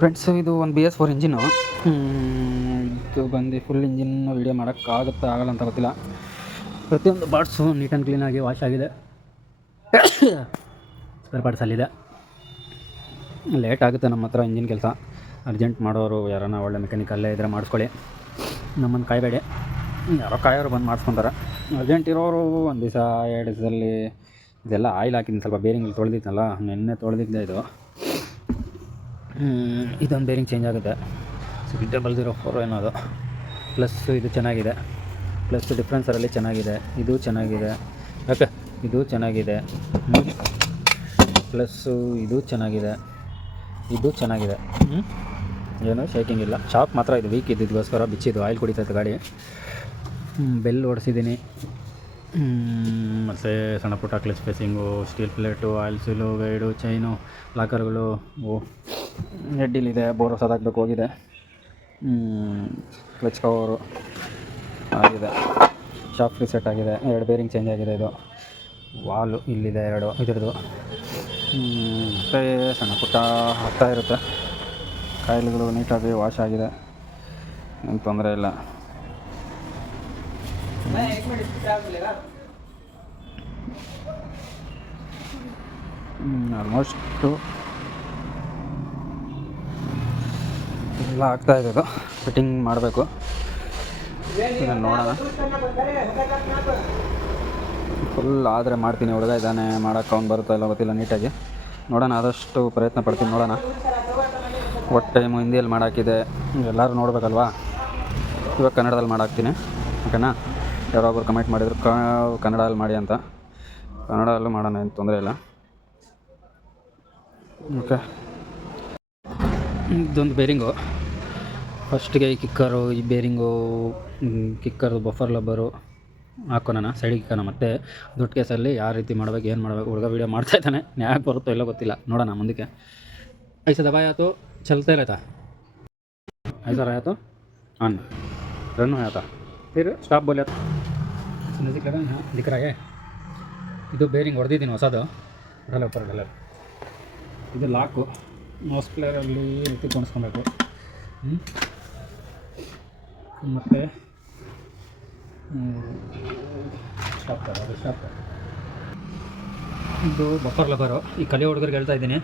Friends ಇದು ಒಂದು BS4 engine. ಇದು ಬಂದು ಫುಲ್ ಇಂಜಿನ್ನು ವೀಡಿಯೋ ಮಾಡೋಕ್ಕಾಗುತ್ತಾ ಆಗಲ್ಲ ಅಂತ ಗೊತ್ತಿಲ್ಲ. ಪ್ರತಿಯೊಂದು ಪಾರ್ಟ್ಸು ನೀಟ್ ಆ್ಯಂಡ್ ಕ್ಲೀನಾಗಿ ವಾಶ್ ಆಗಿದೆ. ಸ್ಪೇರ್ ಪಾರ್ಟ್ಸ್ ಅಲ್ಲಿದೆ. ಲೇಟ್ ಆಗುತ್ತೆ ನಮ್ಮ ಹತ್ರ ಇಂಜಿನ್ ಕೆಲಸ. ಅರ್ಜೆಂಟ್ ಮಾಡೋರು ಯಾರನ್ನ ಒಳ್ಳೆ ಮೆಕ್ಯಾನಿಕಲ್ಲೇ ಇದ್ದರೆ ಮಾಡಿಸ್ಕೊಳ್ಳಿ, ನಮ್ಮನ್ನು ಕಾಯಬೇಡಿ. ಯಾರೋ ಕಾಯೋರು ಬಂದು ಮಾಡಿಸ್ಕೊತಾರೆ. ಅರ್ಜೆಂಟ್ ಇರೋರು ಒಂದು ದಿವಸ 2 ದಿವಸದಲ್ಲಿ ಇದೆಲ್ಲ ಆಯಿಲ್ ಹಾಕಿದ್ದೀನಿ. ಸ್ವಲ್ಪ ಬೇರಿಂಗ್ ತೊಳೆದಿತ್ತಲ್ಲ, ನೆನ್ನೆ ತೊಳೆದಿದ್ದೆ ಇದು. ಇದೊಂದು ಬೇರಿಂಗ್ ಚೇಂಜ್ ಆಗುತ್ತೆ. 6004 ಏನೋದು. ಪ್ಲಸ್ ಇದು ಚೆನ್ನಾಗಿದೆ, ಪ್ಲಸ್ ಡಿಫ್ರೆನ್ಸರಲ್ಲಿ ಚೆನ್ನಾಗಿದೆ, ಇದು ಚೆನ್ನಾಗಿದೆ, ಓಕೆ ಇದು ಚೆನ್ನಾಗಿದೆ, ಪ್ಲಸ್ಸು ಇದು ಚೆನ್ನಾಗಿದೆ, ಇದು ಚೆನ್ನಾಗಿದೆ. ಏನೋ ಶೇಕಿಂಗ್ ಇಲ್ಲ. ಶಾಕ್ ಮಾತ್ರ ಇದು ವೀಕ್ ಇದ್ದಿದ್ದಗೋಸ್ಕರ ಬಿಚ್ಚಿದ್ದು, ಆಯಿಲ್ ಕುಡಿತೈತೆ ಗಾಡಿ. ಬೆಲ್ ಓಡಿಸಿದ್ದೀನಿ. ಮತ್ತು ಸಣ್ಣ ಪುಟ್ಟ clutch facing, steel plate, oil seal, guide, chain, ಲಾಕರ್ಗಳು, ಹೆಡ್ಡಿಲಿದೆ, ಬೋರ್ ಹೊಸದಾಗಬೇಕು ಹೋಗಿದೆ. ಕ್ಲಚ್ ಕವರು ಆಗಿದೆ, ಶಾಕ್ ರೀಸೆಟ್ ಆಗಿದೆ, 2 ಬೇರಿಂಗ್ ಚೇಂಜ್ ಆಗಿದೆ. ಇದು ವಾಲು ಇಲ್ಲಿದೆ 2 ಇದ್ರದ್ದು. ಮತ್ತು ಸಣ್ಣ ಪುಟ್ಟ ಆಗ್ತಾ ಇರುತ್ತೆ. ಕಾಯಿಲೆಗಳು ನೀಟಾಗಿ ವಾಶ್ ಆಗಿದೆ, ಏನು ತೊಂದರೆ ಇಲ್ಲ. ಆಲ್ಮೋಸ್ಟು ಎಲ್ಲ ಆಗ್ತಾಯಿದೆ. ಇದು ಫಿಟ್ಟಿಂಗ್ ಮಾಡಬೇಕು, ನೋಡೋಣ. ಫುಲ್ ಆದರೆ ಮಾಡ್ತೀನಿ. ಹುಡುಗ ಇದ್ದಾನೆ ಮಾಡೋಕ್ಕೆ, ಅವ್ನು ಬರುತ್ತಾ ಇಲ್ಲ ಗೊತ್ತಿಲ್ಲ. ನೀಟಾಗಿ ನೋಡೋಣ, ಆದಷ್ಟು ಪ್ರಯತ್ನ ಪಡ್ತೀನಿ. ನೋಡೋಣ. ಒಟ್ಟು ಟೈಮು ಹಿಂದಿಯಲ್ಲಿ ಮಾಡಾಕಿದೆ, ಎಲ್ಲರೂ ನೋಡಬೇಕಲ್ವಾ. ಇವಾಗ ಕನ್ನಡದಲ್ಲಿ ಮಾಡಾಕ್ತೀನಿ, ಓಕೆನಾ. ಯಾರೊಬ್ಬರು ಕಮೆಂಟ್ ಮಾಡಿದ್ರು ಕನ್ನಡದಲ್ಲಿ ಮಾಡಿ ಅಂತ. ಕನ್ನಡದಲ್ಲೂ ಮಾಡೋಣ, ಏನು ತೊಂದರೆ ಇಲ್ಲ. ಓಕೆ, ಇದೊಂದು ಬೇರಿಂಗು. ಫಸ್ಟಿಗೆ ಈ ಕಿಕ್ಕರು, ಈ ಬೇರಿಂಗು, ಕಿಕ್ಕರು ಬಫರ್ ಲಬ್ಬರು ಹಾಕೋಣ ಸೈಡಿಗೆ ಇಕ್ಕೋಣ. ಮತ್ತು ದೊಡ್ಡ ಕೇಸಲ್ಲಿ ಯಾವ ರೀತಿ ಮಾಡಬೇಕು, ಏನು ಮಾಡಬೇಕು, ಹುಡುಗ ವೀಡಿಯೋ ಮಾಡ್ತಾಯಿದ್ದಾನೆ. ನ್ಯಾಯ ಬರುತ್ತೋ ಇಲ್ಲೋ ಗೊತ್ತಿಲ್ಲ, ನೋಡೋಣ ಮುಂದಕ್ಕೆ. ऐसा दबाया तो चलते रहता, ऐसा रहा तो ऑन रन हो जाता, फिर स्टॉप बोले नज़दीक लगा यहाँ दिख रहा है. ಇದು ಬೇರಿಂಗ್ ಹೊಡೆದಿದ್ದೀನಿ ಹೊಸದು. ಡಲ್ಲ ಇದು ಲಾಕು ಮೌಸ್ ಪ್ಲೇಯರಲ್ಲಿ ರೀತಿ ಕೊಣಿಸ್ಕೊಬೇಕು. ಮತ್ತು ಸ್ಟಾಪ್ ಇದು ಬಫರ್ ಲಬ್ಬರು. ಈ ಕಲಿಯೋ ಹುಡುಗರಿಗೆ ಹೇಳ್ತಾ ಇದ್ದೀನಿ,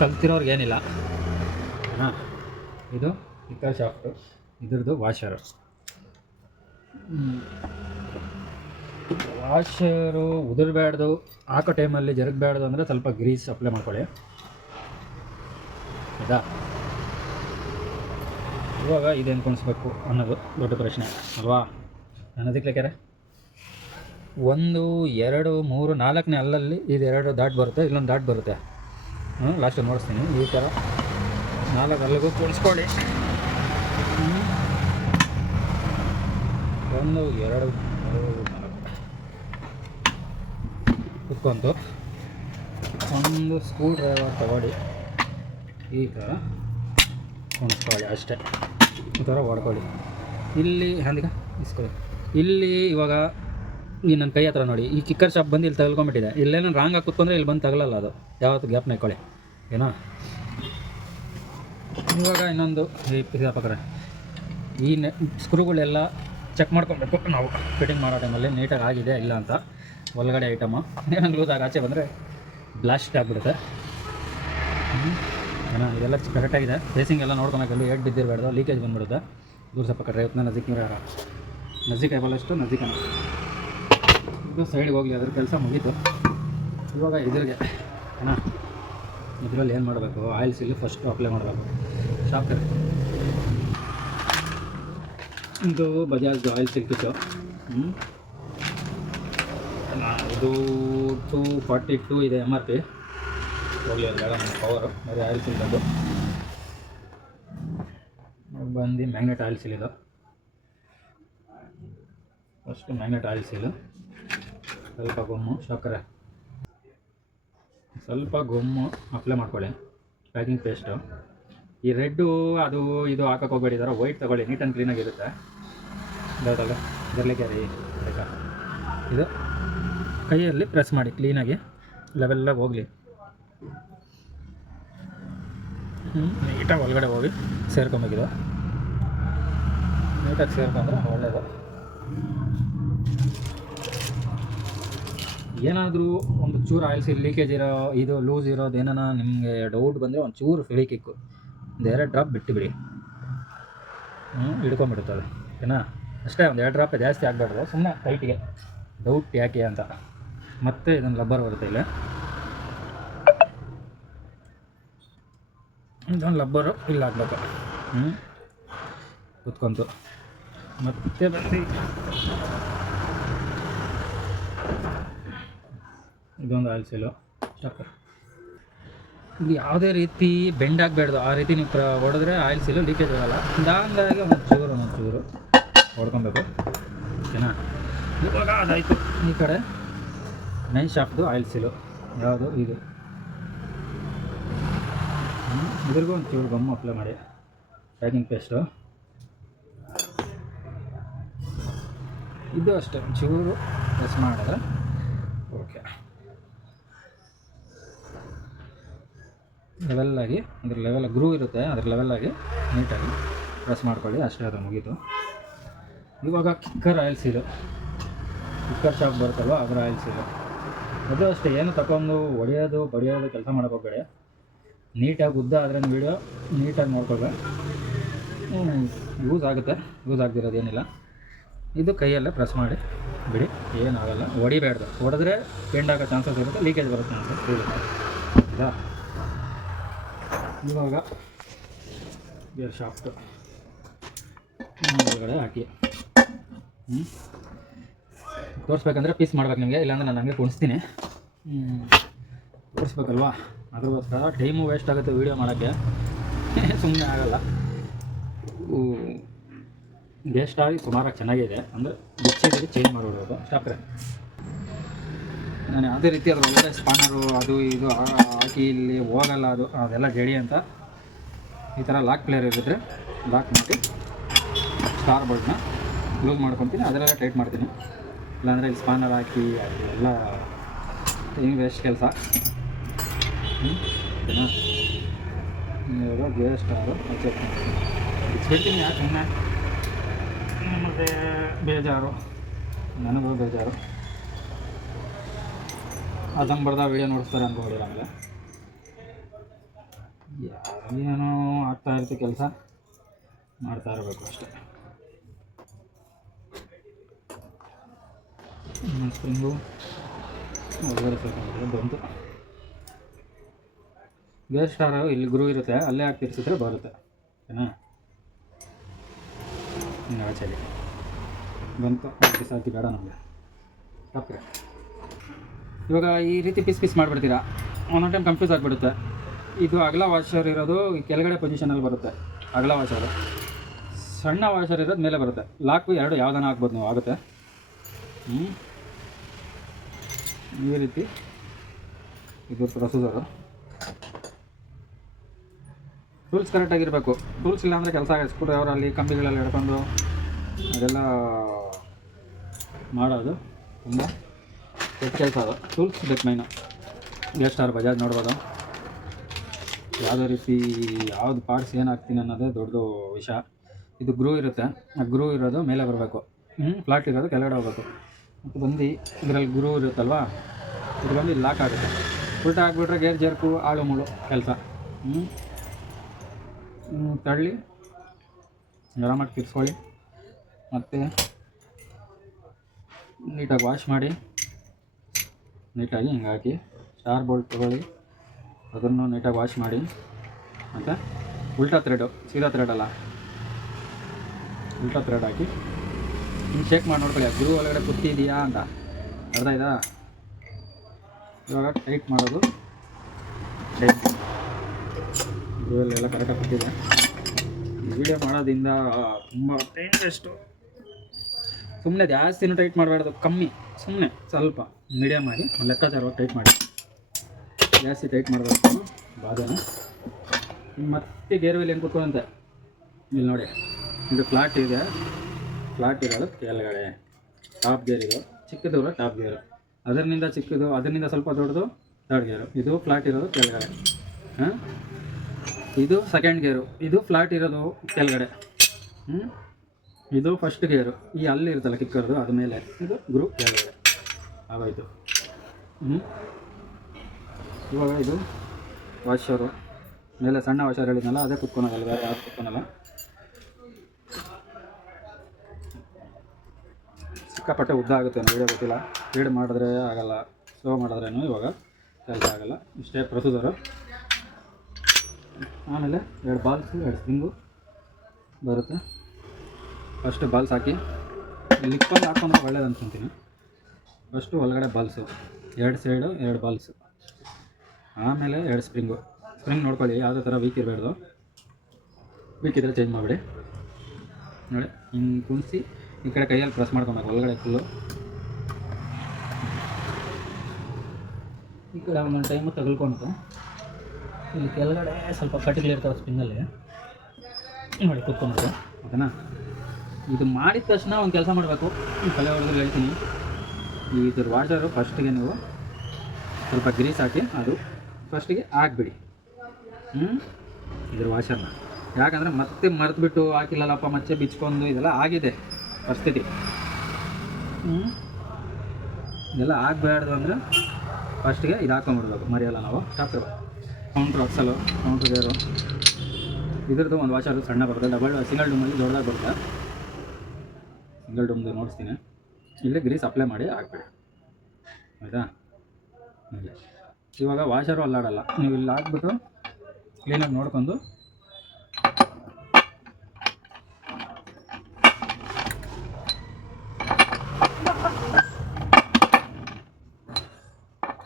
ಕಲ್ತಿರೋರ್ಗೆ ಏನಿಲ್ಲ. ಹಾಂ, ಇದು ಕಿಕ್ಕರ್ ಶಾಫ್ಟು, ಇದ್ರದ್ದು ವಾಷರು. ವಾಷರು ಉದುರಬೇಡ್ದು, ಹಾಕೋ ಟೈಮಲ್ಲಿ ಜರುಗಬೇಡ್ದು ಅಂದರೆ ಸ್ವಲ್ಪ ಗ್ರೀಸ್ ಅಪ್ಲೈ ಮಾಡ್ಕೊಳ್ಳಿ. ಆಯಿತಾ. ಇವಾಗ ಇದೇನು ಕೊಣಿಸ್ಬೇಕು ಅನ್ನೋದು ದೊಡ್ಡ ಪ್ರಶ್ನೆ ಅಲ್ವಾ. ಅನ್ನೋದಕ್ಕೆ ಲೆಕ್ಕಾರೆ 1 2 3 4ನೇ ಅಲ್ಲಲ್ಲಿ ಇದು 2 ಡಾಟ್ ಬರುತ್ತೆ, ಇಲ್ಲೊಂದು ಡಾಟ್ ಬರುತ್ತೆ. ಲಾಸ್ಟ್ ನೋಡಿಸ್ತೀನಿ. ಈ ಥರ 4 ಅಲ್ಲಿಗೂ ಕೂಡಿಸ್ಕೊಳ್ಳಿ. 1 2 3 4 ಕುತ್ಕೊಂತು. ಒಂದು ಸ್ಕ್ರೂ ಡ್ರೈವರ್ ತಗೊಳ್ಳಿ, ಈ ಥರ ಕುಣಿಸ್ಕೊಳ್ಳಿ ಅಷ್ಟೇ. ಈ ಥರ ಹೊಡ್ಕೊಳ್ಳಿ. ಇಲ್ಲಿ ಹ್ಯಾಂದಿಗ ಇಸ್ಕೊಳ್ಳಿ. ಇಲ್ಲಿ ಇವಾಗ ಈ ನನ್ನ ಕೈ ಹತ್ರ ನೋಡಿ, ಈ ಕಿಕ್ಕರ್ ಶಾಪ್ ಬಂದು ಇಲ್ಲಿ ತಗೊಳ್ಕೊಂಬಿಟ್ಟಿದೆ. ಇಲ್ಲೇನೋ ರಾಂಗ್ ಆಗಿ ಕೂತ್ಕೊಂಡ್ರೆ ಇಲ್ಲಿ ಬಂದು ತಗೊಳ್ಳಲ್ಲ. ಅದು ಯಾವತ್ತು ಗ್ಯಾಪ್ನ ಇಟ್ಕೊಳ್ಳಿ, ಏನೋ. ಇವಾಗ ಇನ್ನೊಂದು ಪಕ್ಕರೆ ಈ ಸ್ಕ್ರೂಗಳೆಲ್ಲ ಚೆಕ್ ಮಾಡ್ಕೊಬೇಕು ನಾವು ಫಿಟ್ಟಿಂಗ್ ಮಾಡೋ ಟೈಮಲ್ಲಿ, ನೀಟಾಗಿ ಆಗಿದೆ ಇಲ್ಲ ಅಂತ. ಒಳಗಡೆ ಐಟಮು ಏನಾದ್ರು ಲೂಸಾಗಿ ಆಚೆ ಬಂದರೆ ಬ್ಲಾಸ್ಟ್ ಆಗಿಬಿಡುತ್ತೆ. ಏನೋ ಇದೆಲ್ಲ ಕರೆಕ್ಟಾಗಿದೆ. ಫೇಸಿಂಗ್ ಎಲ್ಲ ನೋಡ್ಕೊಳಕ್ಕೆಲ್ಲ ಏಟ್ ಬಿದ್ದಿರಬಾರ್ದು, ಲೀಕೇಜ್ ಬಂದುಬಿಡುತ್ತೆ. ದೂರ ಸ್ವಲ್ಪ ಕಟ್ರೆ ಇವತ್ತು ನಜೀಕ್ ಐಬಲ್ಲಷ್ಟು ನಜೀಕನ. ಇದು ಸೈಡ್ಗೆ ಹೋಗಲಿ, ಅದ್ರ ಕೆಲಸ ಮುಗೀತು. ಇವಾಗ ಇದ್ರಿಗೆ ಏನೋ ಇದರಲ್ಲಿ ಏನು ಮಾಡಬೇಕು, ಆಯಿಲ್ ಸೀಲು ಫಸ್ಟು ಅಪ್ಲೈ ಮಾಡಬೇಕು. ಶಾಪ್ಟರ್ ಇದು ಬಜಾಜ್ದು ಆಯಿಲ್ ಸೀಲ್ ಕಿಟ್ಟು. ಇದು 242 ಇದೆ MRP. ಹೋಗಲಿ ಅದು ಬೇಡ, ನಮ್ಮ ಪವರು ಬೇರೆ ಆಯಿಲ್ ಸೀಲ್ ಬಂದು ಮ್ಯಾಗ್ನೆಟ್ ಆಯಿಲ್ ಸೀಲ್. ಇದು ಫಸ್ಟು ಮ್ಯಾಗ್ನೆಟ್ ಆಯಿಲ್ ಸೀಲು. ಸ್ವಲ್ಪ ಗೊಮ್ಮು ಶಾಕರೆ, ಸ್ವಲ್ಪ ಗೊಮ್ಮು ಅಪ್ಲೈ ಮಾಡ್ಕೊಳ್ಳಿ. ಪ್ಯಾಕಿಂಗ್ ಪೇಸ್ಟು ಈ ರೆಡ್ಡು ಅದು ಇದು ಹಾಕಕ್ಕೆ ಹೋಗಬೇಡಿ. ಇದರ ವೈಟ್ ತೊಗೊಳ್ಳಿ, ನೀಟ್ ಆ್ಯಂಡ್ ಕ್ಲೀನಾಗಿರುತ್ತೆ. ಇದಾದಲ್ಲ ಇದರಲ್ಲಿಗೆ ರೀ ಇದು ಕೈಯಲ್ಲಿ ಪ್ರೆಸ್ ಮಾಡಿ ಕ್ಲೀನಾಗಿ ಲೆವೆಲ್ಲಾಗಿ ಹೋಗಲಿ. ನೀಟಾಗಿ ಒಳಗಡೆ ಹೋಗಿ ಸೇರ್ಕೊಬೇಕಿದು. ನೀಟಾಗಿ ಸೇರ್ಕೊಂಡ್ರೆ ಒಳ್ಳೆಯದು. ಏನಾದರೂ ಒಂದು ಚೂರು ಆಯಿಲ್ಸ್ ಲೀಕೇಜ್ ಇರೋ ಇದು ಲೂಸ್ ಇರೋದು ಏನಾನ ನಿಮಗೆ ಡೌಟ್ ಬಂದರೆ ಒಂದು ಚೂರು ಫೆವಿಕ್ವಿಕ್ ಒಂದು 2 ಡ್ರಾಪ್ ಬಿಟ್ಟುಬಿಡಿ, ಹಿಡ್ಕೊಂಬಿಡುತ್ತದೆ. ಓಕೆನಾ? ಅಷ್ಟೇ, ಒಂದು 2 ಡ್ರಾಪ್ ಜಾಸ್ತಿ ಆಗಬಾರ್ದು, ಸುಮ್ಮನೆ ಟೈಟಿಗೆ ಡೌಟ್ ಯಾಕೆ ಅಂತ. ಮತ್ತೆ ಇದನ್ನು ಲಬ್ಬರ್ ಬರುತ್ತೆ ಇಲ್ಲಿ, ಇದೊಂದು ಲಬ್ಬರು ಇಲ್ಲಿ ಹಾಕ್ಬೇಕು. ಕುತ್ಕೊಂತು ಮತ್ತೆ ಬಂದು ಇದೊಂದು ಆಯಿಲ್ ಸೀಲು ಸ್ಟಾಪರ್. ಇದು ಯಾವುದೇ ರೀತಿ ಬೆಂಡ್ ಆಗಬೇಡ್ದು, ಆ ರೀತಿ ನೀವು ಹೊಡೆದ್ರೆ ಆಯಿಲ್ ಸೀಲು ಲೀಕೇಜ್ ಬರೋಲ್ಲ. ಇದಾಗಿ ಒಂದು ಚೂರು ಹೊಡ್ಕೊಬೇಕು. ಓಕೆನಾ? ಇವಾಗ ಅದಾಯಿತು. ಈ ಕಡೆ ಮೈನ್ ಶಾಫ್ಟ್ದು ಆಯಿಲ್ ಸೀಲು ಯಾವುದು ಇದು, ಇದ್ರಿಗೂ ಒಂದು ಚೂರು ಗಮ್ಮು ಅಪ್ಲೈ ಮಾಡಿ, ಪ್ಯಾಕಿಂಗ್ ಪೇಸ್ಟು. ಇದು ಅಷ್ಟೇ ಚೂರು ಪ್ರೆಸ್ ಮಾಡಿದ್ರೆ ಓಕೆ. ಲೆವೆಲ್ಲಾಗಿ ಅದ್ರ ಲೆವೆಲ್ ಗ್ರೂ ಇರುತ್ತೆ, ಅದ್ರ ಲೆವೆಲ್ಲಾಗಿ ನೀಟಾಗಿ ಪ್ರೆಸ್ ಮಾಡ್ಕೊಳ್ಳಿ. ಅಷ್ಟೇ, ಅದು ಮುಗೀತು. ಇವಾಗ kicker oil seal, kicker shaft ಬರುತ್ತಲ್ವ ಅದರ ಆಯಿಲ್ ಸೀಲು. ಅದು ಅಷ್ಟೇ, ಏನು ತಗೊಂಡು ಹೊಡೆಯೋದು ಬಡಿಯೋದು ಕೆಲಸ ಮಾಡೋಕ್ಕೋಗ್ಬೇಡಿ. ನೀಟಾಗಿ ಉದ್ದ ಆದರೆ ವೀಡಿಯೋ ನೀಟಾಗಿ ನೋಡ್ಕೊಳ್ಬೇಕು. ಯೂಸ್ ಆಗುತ್ತೆ, ಯೂಸ್ ಆಗದಿರೋದು ಏನಿಲ್ಲ. ಇದು ಕೈಯಲ್ಲೇ ಪ್ರೆಸ್ ಮಾಡಿ ಬಿಡಿ, ಏನಾಗಲ್ಲ. ಹೊಡಿಬೇಡ್ದು, ಹೊಡೆದ್ರೆ ಬೆಂಡ್ ಆಗೋ ಚಾನ್ಸಸ್ ಇರುತ್ತೆ, ಲೀಕೇಜ್ ಬರೋ ಚಾನ್ಸಸ್ ಇರುತ್ತೆ. ಹೌದಾ? ಇವಾಗ ಗೇರ್ ಶಾಫ್ಟು ಒಳಗಡೆ ಹಾಕಿ ತೋರಿಸ್ಬೇಕಂದ್ರೆ ಪೀಸ್ ಮಾಡ್ಬೇಕು ನಿಮಗೆ, ಇಲ್ಲಾಂದ್ರೆ ನಾನು ಹಂಗೆ ಕುಣಿಸ್ತೀನಿ. ತೋರಿಸ್ಬೇಕಲ್ವಾ, ಅದಕ್ಕೋಸ್ಕರ ಟೈಮು ವೇಸ್ಟ್ ಆಗುತ್ತೆ ವೀಡಿಯೋ ಮಾಡೋಕ್ಕೆ, ಸುಮ್ಮನೆ ಆಗಲ್ಲ. ವೇಸ್ಟ್ ಆಗಿ ಸುಮಾರಾಗಿ ಚೆನ್ನಾಗಿದೆ, ಅಂದರೆ ಬಿಚ್ಚಿಗೆ ಚೇಂಜ್ ಮಾಡಿಬಿಡೋದು. ಸ್ಟಾಪ್ರೆ, ನಾನು ಯಾವುದೇ ರೀತಿ ಅದ್ರ ಒಳ್ಳೆ ಸ್ಪಾನರು ಅದು ಇದು ಹಾಕಿ ಇಲ್ಲಿ ಹೋಗಲ್ಲ, ಅದೆಲ್ಲ ಜಡಿ ಅಂತ. ಈ ಥರ ಲಾಕ್ ಪ್ಲೇಯರ್ ಇರಿದ್ರೆ ಲಾಕ್ ಮಾಡಿ ಸ್ಟಾರ್ ಬೋಲ್ಟ್ನ ಲೂಸ್ ಮಾಡ್ಕೊತೀನಿ, ಅದರೆಲ್ಲ ಟೈಟ್ ಮಾಡ್ತೀನಿ. ಇಲ್ಲಾಂದರೆ ಇಲ್ಲಿ ಸ್ಪಾನರ್ ಹಾಕಿ ಅದೆಲ್ಲ ಹಿಂಗೆ ವೇಸ್ಟ್ ಕೆಲಸ. ಓಕೆನಾ? ಇವಾಗ ಗೇರ್ ಸ್ಟಾರು ಬಿಚ್ಚಿಬಿಡ್ತೀನಿ, ಯಾಕೆ ಸುಮ್ಮನೆ ಮತ್ತು ಬೇಜಾರು, ನನಗೂ ಬೇಜಾರು. ಅದಂಗೆ ಬರ್ದ ವೀಡಿಯೋ ನೋಡಿಸ್ತಾರೆ ಅಂದ್ಕೊಂಡಿರ. ಆಮೇಲೆ ಯಾರೇನೋ ಆಗ್ತಾ ಇರುತ್ತೆ, ಕೆಲಸ ಮಾಡ್ತಾ ಇರಬೇಕು ಅಷ್ಟೇ. ಸ್ಪ್ರಿಂಗು ಒಳಗಡೆ ಸೇರ್ಕೊಂಡಿದ್ರೆ ಬಂತು. ಗೇರ್ ಸ್ಟಾರು ಇಲ್ಲಿ ಗ್ರೂ ಇರುತ್ತೆ, ಅಲ್ಲೇ ಹಾಕಿ ತಿರ್ಸಿದ್ರೆ ಬರುತ್ತೆ. ಓಕೆನಾ? ಹಿಂಗೆ ಆಚೆಗೆ ಬಂತು, ಬಿಸಾಕಿ ಬೇಡ ನಮಗೆ. ತಪ್ಪರೆ, ಇವಾಗ ಈ ರೀತಿ ಪೀಸ್ ಮಾಡಿಬಿಡ್ತೀರಾ, ಒಂದೊಂದು ಟೈಮ್ ಕನ್ಫ್ಯೂಸ್ ಆಗಿಬಿಡುತ್ತೆ. ಇದು ಅಗಲ ವಾಷರ್ ಇರೋದು ಈ ಕೆಳಗಡೆ ಪೊಸಿಷನಲ್ಲಿ ಬರುತ್ತೆ, ಅಗಲ ವಾಷರು. ಸಣ್ಣ ವಾಷರ್ ಇರೋದು ಮೇಲೆ ಬರುತ್ತೆ. ಲಾಕು ಎರಡು ಯಾವುದನ್ನ ಹಾಕ್ಬೋದು ನೀವು, ಆಗುತ್ತೆ. ಈ ರೀತಿ ಇದು ಪ್ರೊಸೀಜರು. ಟೂಲ್ಸ್ ಕರೆಕ್ಟಾಗಿರಬೇಕು. ಟೂಲ್ಸ್ ಇಲ್ಲ ಅಂದರೆ ಕೆಲಸ ಆಗುತ್ತೆ. ಸ್ಕ್ರೂ ಡ್ರೈವರಲ್ಲಿ ಕಂಬಿಗಳೆಲ್ಲ ಹಿಡ್ಕೊಂಡು ಅದೆಲ್ಲ ಮಾಡೋದು ತುಂಬ ಕೆಟ್ಟ ಕೆಲಸ. ಅದು ಟೂಲ್ಸ್ ಬೇಕು ಮೈನು. ಗೇರ್ ಸ್ಟಾರ್ ಬಜಾಜ್ ನೋಡ್ಬೋದು. ಯಾವುದೇ ರೀತಿ ಯಾವ್ದು ಪಾರ್ಟ್ಸ್ ಏನು ಹಾಕ್ತೀನಿ ಅನ್ನೋದೇ ದೊಡ್ಡದು ವಿಷಯ. ಇದು ಗ್ರೂ ಇರುತ್ತೆ, ಆ ಗ್ರೂ ಇರೋದು ಮೇಲೆ ಬರಬೇಕು, ಫ್ಲಾಟ್ ಇರೋದು ಕೆಳಗಡೆ ಹೋಗಬೇಕು. ಮತ್ತು ಬಂದು ಇದರಲ್ಲಿ ಗ್ರೂ ಇರುತ್ತಲ್ವ, ಇದು ಬಂದು ಇಲ್ಲಿ ಲಾಕ್ ಆಗುತ್ತೆ. ಉಲ್ಟಾ ಹಾಕ್ಬಿಟ್ರೆ ಗೇರ್ ಜರ್ಕು ಆಳು ಮುಳು ಕೆಲಸ. ತಳ್ಳಿ ಆರಾಮಾಗಿ ತಿರ್ಸ್ಕೊಳ್ಳಿ. ಮತ್ತು ನೀಟಾಗಿ ವಾಶ್ ಮಾಡಿ, ನೀಟಾಗಿ ಹಿಂಗೆ ಹಾಕಿ ಸ್ಟಾರ್ ಬೋಲ್ಟ್ ತೊಗೊಳ್ಳಿ, ಅದನ್ನು ನೀಟಾಗಿ ವಾಶ್ ಮಾಡಿ. ಮತ್ತು ಉಲ್ಟಾ ಥ್ರೆಡು, ಸೀದಾ ಥ್ರೆಡ್ ಅಲ್ಲ, ಉಲ್ಟಾ ಥ್ರೆಡ್ ಹಾಕಿ ಹಿಂಗೆ ಶೇಕ್ ಮಾಡಿ ನೋಡ್ಕೊಳ್ಳಿ, ಗ್ರೂ ಒಳಗಡೆ ಕುತ್ತಿದೆಯಾ ಅಂತ. ಅರ್ಧ ಆಯ್ತಾ? ಇವಾಗ ಟೈಟ್ ಮಾಡೋದು. ಟೈಟ್ ಗ್ರೂವಲ್ಲೆಲ್ಲ ಕರೆಕ್ಟಾಗಿ ಕೊಟ್ಟಿದೆ. ವೀಡಿಯೋ ಮಾಡೋದ್ರಿಂದ ತುಂಬ ಟೈಮ್ ವೇಸ್ಟು. ಸುಮ್ಮನೆ ಜಾಸ್ತಿನೂ ಟೈಟ್ ಮಾಡಬಾರ್ದು, ಕಮ್ಮಿ, ಸುಮ್ಮನೆ ಸ್ವಲ್ಪ ಮೀಡಿಯಮ್ ಮಾಡಿ ಒಂದು ಲೆಕ್ಕಾಚಾರವಾಗಿ ಟೈಟ್ ಮಾಡಿ. ಜಾಸ್ತಿ ಟೈಟ್ ಮಾಡಬೇಕು ಬಾದನ. ಮತ್ತೆ ಗೇರ್ ವೀಲ್ ಹೆಂಗೆ ಕೂತ್ಕೊಂಡಂತೆ ಇಲ್ಲಿ ನೋಡಿ, ಇದು ಫ್ಲಾಟ್ ಇದೆ, ಫ್ಲಾಟ್ ಇರೋದು ಕೆಳಗಡೆ, ಟಾಪ್ ಗೇರ್ ಇದು, ಚಿಕ್ಕದು ಟಾಪ್ ಗೇರು, ಅದರಿಂದ ಚಿಕ್ಕದು, ಅದರಿಂದ ಸ್ವಲ್ಪ ದೊಡ್ಡದು ಥರ್ಡ್ ಗೇರು, ಇದು ಫ್ಲಾಟ್ ಇರೋದು ಕೆಳಗಡೆ. ಇದು ಸೆಕೆಂಡ್ ಗೇರು, ಇದು ಫ್ಲಾಟ್ ಇರೋದು ಕೆಳಗಡೆ. ಇದು ಫಸ್ಟ್ ಗೇರು, ಈ ಅಲ್ಲಿ ಇರುತ್ತಲ್ಲ ಕಿಕ್ಕರ್ದು ಅದು ಮೇಲೆ, ಇದು ಗ್ರೂಪ್ ಕೆಳಗಡೆ ಆಗೋಯ್ತು. ಇವಾಗ ಇದು ವಾಷರು ಮೇಲೆ ಸಣ್ಣ ವಾಷರ್ ಹೇಳಿದ್ನಲ್ಲ, ಅದೇ ಕುತ್ಕೊಳಲ್ಲ, ಬೇರೆ ಯಾರು ಕುತ್ಕೊಳಲ್ಲ. ಸಿಕ್ಕಾಪಟ್ಟೆ ಉದ್ದ ಆಗುತ್ತೆ, ವೀಡಿಯೋ ಗೊತ್ತಿಲ್ಲ, ಸ್ಪೀಡ್ ಮಾಡಿದ್ರೆ ಆಗಲ್ಲ, ಸ್ಲೋ ಮಾಡಿದ್ರೇನು ಇವಾಗ ಕೆಲಸ ಆಗಲ್ಲ. ಇಷ್ಟೇ ಪ್ರೊಸೀಜರು. ಆಮೇಲೆ 2 ಬಾಲ್ಸು 2 ಸ್ಪ್ರಿಂಗು ಬರುತ್ತೆ. ಫಸ್ಟ್ ಬಾಲ್ಸ್ ಹಾಕಿ ಲಿಪ್ಪಲ್ಲಿ ಹಾಕೊಂಡ್ರೆ ಒಳ್ಳೇದು ಅನ್ಕೊತೀನಿ. ಫಸ್ಟು ಒಳಗಡೆ ಬಾಲ್ಸು 2 ಸೈಡು 2 ಬಾಲ್ಸು, ಆಮೇಲೆ 2 ಸ್ಪ್ರಿಂಗು ನೋಡ್ಕೊಳ್ಳಿ, ಯಾವುದೇ ಥರ ವೀಕ್ ಇರಬಾರ್ದು. ವೀಕ್ ಇದ್ದರೆ ಚೇಂಜ್ ಮಾಡಿಬಿಡಿ. ನೋಡಿ ಹಿಂಗೆ ಕುಣಿಸಿ ಈ ಕಡೆ ಕೈಯಲ್ಲಿ ಪ್ರೆಸ್ ಮಾಡ್ಕೊಬೇಕು ಒಳಗಡೆ ಫುಲ್ಲು. ಈ ಕಡೆ ಒಂದೊಂದು ಟೈಮು ತಗೊಳ್ಕೊಳ್ತು. ಇಲ್ಲಿ ಕೆಳಗಡೆ ಸ್ವಲ್ಪ ಕಟ್ಟಿಗಳಿರ್ತಾವೆ ಸ್ಪಿನ್ನಲ್ಲಿ, ನೋಡಿ ಕೂತ್ಕೊಂಡ್ಬಿಟ್ಟು. ಓಕೆನಾ? ಇದು ಮಾಡಿದ ತಕ್ಷಣ ಒಂದು ಕೆಲಸ ಮಾಡಬೇಕು, ಕಲೆ ಹೊಡೆದ್ರೆ ಹೇಳ್ತೀನಿ. ಇದ್ರ ವಾಷರು ಫಸ್ಟಿಗೆ ನೀವು ಸ್ವಲ್ಪ ಗ್ರೀಸ್ ಹಾಕಿ ಅದು ಫಸ್ಟಿಗೆ ಹಾಕ್ಬಿಡಿ. ಇದ್ರ ವಾಷರ್ನ, ಯಾಕಂದರೆ ಮತ್ತೆ ಮರೆತುಬಿಟ್ಟು ಹಾಕಿಲ್ಲಲ್ಲಪ್ಪ ಮತ್ತೆ ಬಿಚ್ಕೊಂಡು ಇದೆಲ್ಲ ಆಗಿದೆ ಪರಿಸ್ಥಿತಿ. ಇದೆಲ್ಲ ಆಗಬಾರ್ದು ಅಂದರೆ ಫಸ್ಟಿಗೆ ಇದು ಹಾಕೊಂಡ್ಬಿಡ್ಬೇಕು, ಮರೆಯಲ್ಲ ನಾವು. ಸ್ಟಾಪ್ ಕೌಂಟ್ರ್ ಅಕ್ಸಲು, ಕೌಂಟ್ರ್ ಗೇರು, ಇದ್ರದ್ದು ಒಂದು ವಾಷರು ಸಣ್ಣ ಬರುತ್ತೆ, ಸಿಂಗಲ್ ಡೂಮಲ್ಲಿ ದೊಡ್ಡದಾಗಿ ಬರುತ್ತೆ. ಸಿಂಗಲ್ ಡೂಮ್ದು ನೋಡಿಸ್ತೀನಿ. ಇಲ್ಲಿ ಗ್ರೀಸ್ ಅಪ್ಲೈ ಮಾಡಿ ಹಾಕ್ಬಿಡಿ, ಆಯಿತಾ? ಇವಾಗ ವಾಷರು ಅಲ್ಲಾಡಲ್ಲ, ನೀವು ಇಲ್ಲಿ ಹಾಕ್ಬಿಟ್ಟು ಕ್ಲೀನಾಗಿ ನೋಡ್ಕೊಂಡು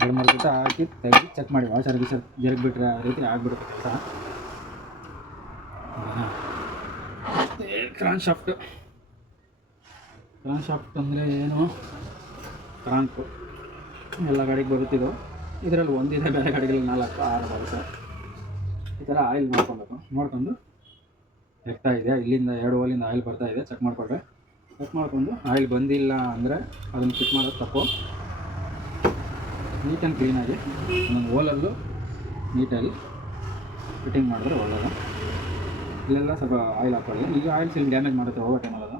ಎರಡು ಮೂರು ಗಿಟ ಹಾಕಿ ತೆಗೆದು ಚೆಕ್ ಮಾಡಿ. ವಾಷರ್ ಗೀಸರ್ ಜರುಗಿಬಿಟ್ರೆ ಆ ರೀತಿ ಆಗಿಬಿಡುತ್ತೆ ಕೆಲಸ. ಕ್ರಾಂಕ್ ಶಾಫ್ಟ್ ಅಂದರೆ ಏನು? ಕ್ರಾಂಕು ಎಲ್ಲ ಗಾಡಿಗೆ ಬರುತ್ತಿದ್ದು, ಇದರಲ್ಲಿ ಒಂದಿದೆ, ಬೇರೆ ಗಾಡಿಗಳಲ್ಲಿ 4-6 ಬರುತ್ತೆ. ಈ ಥರ ಆಯಿಲ್ ನೋಡ್ಕೊಂಡು ಎಕ್ತಾ ಇದೆ, ಇಲ್ಲಿಂದ 2 ಹೋಲಿಂದ ಆಯಿಲ್ ಬರ್ತಾಯಿದೆ, ಚೆಕ್ ಮಾಡಿಕೊಂಡ್ರೆ. ಚೆಕ್ ಮಾಡಿಕೊಂಡು ಆಯಿಲ್ ಬಂದಿಲ್ಲ ಅಂದರೆ ಅದನ್ನು ಫಿಟ್ ಮಾಡೋದು ತಪ್ಪು. ನೀಟ್ ಆ್ಯಂಡ್ ಕ್ಲೀನಾಗಿ ಒಂದೊಂದು ಹೋಲಲ್ಲೂ ನೀಟಾಗಿ ಫಿಟ್ಟಿಂಗ್ ಮಾಡಿದ್ರೆ ಒಳ್ಳೆಯದು. ಇಲ್ಲೆಲ್ಲ ಸ್ವಲ್ಪ ಆಯಿಲ್ ಹಾಕ್ಕೊಳ್ಳಿ. ಈಗ ಆಯಿಲ್ ಸಿಲ್ ಡ್ಯಾಮೇಜ್ ಮಾಡುತ್ತೆ ಓವರ್ ಟೈಮಲ್ಲಿ ಅದು.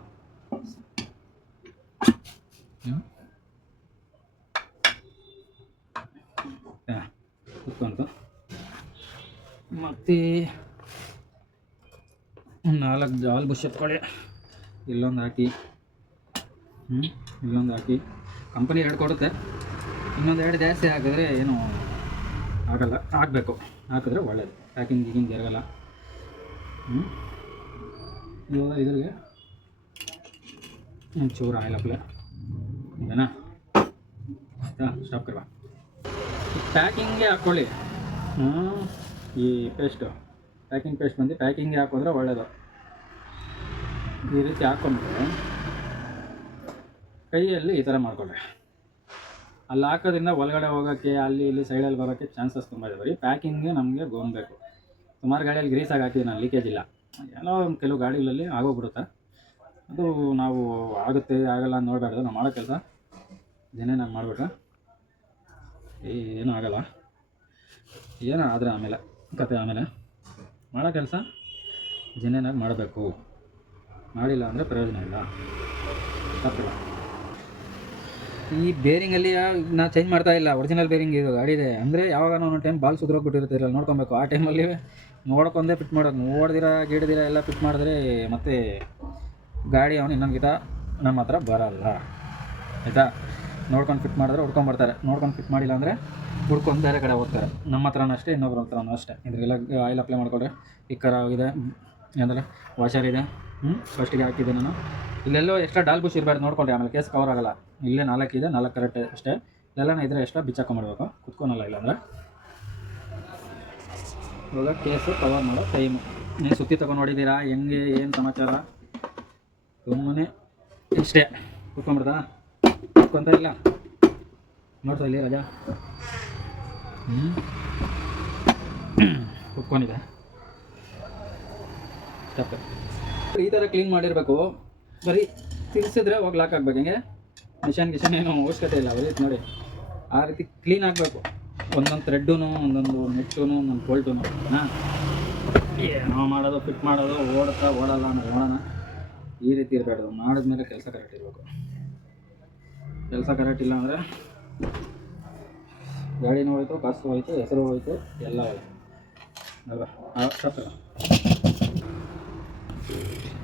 ಕುತ್ಕೊಂತು ಮತ್ತು 4 ಜಾಲ್ ಬುಷ್ ಎತ್ಕೊಳ್ಳಿ. ಇಲ್ಲೊಂದು ಹಾಕಿ, ಇಲ್ಲೊಂದು ಹಾಕಿ. ಕಂಪನಿ 2 ಕೊಡುತ್ತೆ, ಇನ್ನೊಂದು 2 ಜಾಸ್ತಿ ಹಾಕಿದ್ರೆ ಏನು ಆಗಲ್ಲ, ಹಾಕಬೇಕು, ಹಾಕಿದ್ರೆ ಒಳ್ಳೆಯದು. ಪ್ಯಾಕಿಂಗ್ ಜರಗಲ್ಲ. ಇವಾಗ ಇದ್ರಿಗೆ ಒಂಚೂರು ಆಯಿಲ್ ಅಪ್ಲೈ ಇದೆನಾ? ಆಯಿತಾ? ಸ್ಟಾಪ್ ಕರ್ವಾ. ಪ್ಯಾಕಿಂಗ್ಗೆ ಹಾಕ್ಕೊಳ್ಳಿ. ಈ ಪ್ಯಾಕಿಂಗ್ ಪೇಸ್ಟ್ ಬಂದು ಪ್ಯಾಕಿಂಗ್ಗೆ ಹಾಕಿದ್ರೆ ಒಳ್ಳೆಯದು. ಈ ರೀತಿ ಹಾಕ್ಕೊಂಡ್ರೆ ಕೈಯಲ್ಲಿ ಈ ಥರ ಮಾಡ್ಕೊಳ್ಳಿ. ಅಲ್ಲಿ ಹಾಕೋದ್ರಿಂದ ಒಳಗಡೆ ಹೋಗೋಕ್ಕೆ, ಅಲ್ಲಿ ಇಲ್ಲಿ ಸೈಡಲ್ಲಿ ಬರೋಕ್ಕೆ ಚಾನ್ಸಸ್ ತುಂಬ ಇದೆ. ಬರೀ ಪ್ಯಾಕಿಂಗ್ಗೆ ನಮಗೆ ಗೋನ್ಬೇಕು. ಸುಮಾರು ಗಾಡಿಯಲ್ಲಿ ಗ್ರೀಸಾಗಿ ಹಾಕಿದ್ದೀನಿ ನಾನು, ಲೀಕೇಜ್ ಇಲ್ಲ. ಏನೋ ಒಂದು ಕೆಲವು ಗಾಡಿಗಳಲ್ಲಿ ಆಗೋಗ್ಬಿಡುತ್ತೆ. ಅದು ನಾವು ಆಗುತ್ತೆ ಆಗಲ್ಲ ಅಂತ ನೋಡಬಾರ್ದು. ನಾವು ಮಾಡೋ ಕೆಲಸ ಜನೇನಾಗಿ ಮಾಡಿಬಿಟ್ರೆ ಏನೂ ಆಗಲ್ಲ. ಏನೋ ಆದರೆ ಆಮೇಲೆ ಕತೆ, ಆಮೇಲೆ ಮಾಡೋ ಕೆಲಸ ಜನೇನಾಗಿ ಮಾಡಬೇಕು. ಮಾಡಿಲ್ಲ ಅಂದರೆ ಪ್ರಯೋಜನ ಇಲ್ಲ, ತಪ್ಪಿಲ್ಲ. ಈ ಬೇರಿಂಗಲ್ಲಿ ನಾವು ಚೇಂಜ್ ಮಾಡ್ತಾ ಇಲ್ಲ, ಒರಿಜಿನಲ್ ಬೇರಿಂಗ್ ಇದು ಗಾಡಿದೆ. ಅಂದರೆ ಯಾವಾಗ ಒಂದು ಟೈಮ್ ಬಾಲ್ ಸುದ್ರೋಗ್ಬಿಟ್ಟಿರುತ್ತೆ, ಇಲ್ಲ ನೋಡ್ಕೊಬೇಕು. ಆ ಟೈಮಲ್ಲಿ ನೋಡ್ಕೊಂಡೇ ಫಿಟ್ ಮಾಡೋದು. ಗಿಡದಿರ ಎಲ್ಲ ಫಿಟ್ ಮಾಡಿದ್ರೆ ಮತ್ತೆ ಗಾಡಿ ಅವನು ಇನ್ನೊಂದು ಗಿಟ ನಮ್ಮ ಹತ್ರ ಬರಲ್ಲ, ಆಯಿತಾ? ನೋಡ್ಕೊಂಡು ಫಿಟ್ ಮಾಡಿದ್ರೆ ಹುಡ್ಕೊಂಬರ್ತಾರೆ, ನೋಡ್ಕೊಂಡು ಫಿಟ್ ಮಾಡಿಲ್ಲ ಅಂದರೆ ಹುಡ್ಕೊಂಡು ಬೇರೆ ಕಡೆ ಹೋಗ್ತಾರೆ. ನಮ್ಮ ಹತ್ರನೂ ಅಷ್ಟೇ, ಇನ್ನೊಬ್ರ ಹತ್ರನೂ ಅಷ್ಟೇ. ಇದ್ರೆಲ್ಲ ಆಯಿಲ್ ಅಪ್ಲೈ ಮಾಡಿಕೊಂಡ್ರೆ ಕಿಕ್ಕರ್ ಆಗಿದೆ, ಅಂದರೆ ವಾಷರ್ ಇದೆ. ಫಸ್ಟಿಗೆ ಹಾಕಿದ್ದೆ ನಾನು. ಇಲ್ಲೆಲ್ಲೋ ಎಕ್ಸ್ಟ್ರಾ ಡಾಲ್ ಬುಷ್ ಇರಬಾರ್ದು, ನೋಡ್ಕೊಂಡ್ರೆ ಆಮೇಲೆ ಕೇಸ್ ಕವರ್ ಆಗಲ್ಲ. ಇಲ್ಲೇ 4 ಇದೆ, 4 ಕರೆಕ್ಟ್ ಅಷ್ಟೇ. ಎಲ್ಲನೂ ಇದ್ದರೆ ಎಕ್ಸ್ಟ್ರಾ ಬಿಚ್ಚಾಕೊಂಡ್ಬಿಡ್ಬೇಕು, ಕುತ್ಕೊಳಲ್ಲ ಇಲ್ಲಾಂದರೆ. ಇವಾಗ ಕೇಸು ಕವರ್ ಮಾಡೋ ಟೈಮು. ನೀವು ಸುತ್ತಿ ತೊಗೊಂಡು ನೋಡಿದ್ದೀರಾ, ಹೆಂಗೆ ಏನು ಸಮಾಚಾರ? ಸುಮ್ಮನೆ ಇಷ್ಟೇ ಕುತ್ಕೊಂಡ್ಬಿಡ್ತಾ, ಕುತ್ಕೊತ ಇಲ್ಲ ನೋಡ್ತಾ ಇಲ್ಲಿ ರಜಾ ಕುತ್ಕೊಂಡಿದೆ. ಸ್ಟೆಪ್ ಈ ಥರ ಕ್ಲೀನ್ ಮಾಡಿರಬೇಕು. ಬರೀ ತಿರ್ಸಿದ್ರೆ ಹೋಗಿ ಲಾಕ್ ಆಗ್ಬೇಕು. ಹಿಂಗೆ ಮಿಷನ್ ಏನೋ ಅವಶ್ಯಕತೆ ಇಲ್ಲ, ಬರೀ ನೋಡಿ ಆ ರೀತಿ ಕ್ಲೀನ್ ಆಗಬೇಕು. ಒಂದೊಂದು ಥ್ರೆಡ್ಡು, ಒಂದೊಂದು ನೆಟ್ಟೂ, ಒಂದೊಂದು ಬೋಲ್ಟೂ. ಹಾಂ, ಏನೋ ಮಾಡೋದು, ಫಿಟ್ ಮಾಡೋದು, ಓಡಲ್ಲ ಅನ್ನೋದು ನೋಡೋಣ. ಈ ರೀತಿ ಇರಬೇಡ್ದು. ಮಾಡಿದ್ಮೇಲೆ ಕೆಲಸ ಕರೆಕ್ಟ್ ಇರಬೇಕು. ಕೆಲಸ ಕರೆಕ್ಟ್ ಇಲ್ಲ ಅಂದರೆ ಗಾಡಿನೂ ಹೋಯ್ತು, ಕಾಸು ಹೋಯ್ತು, ಹೆಸರು ಹೋಯ್ತು, ಎಲ್ಲ ಹೋಯ್ತು ಅಲ್ವಾ.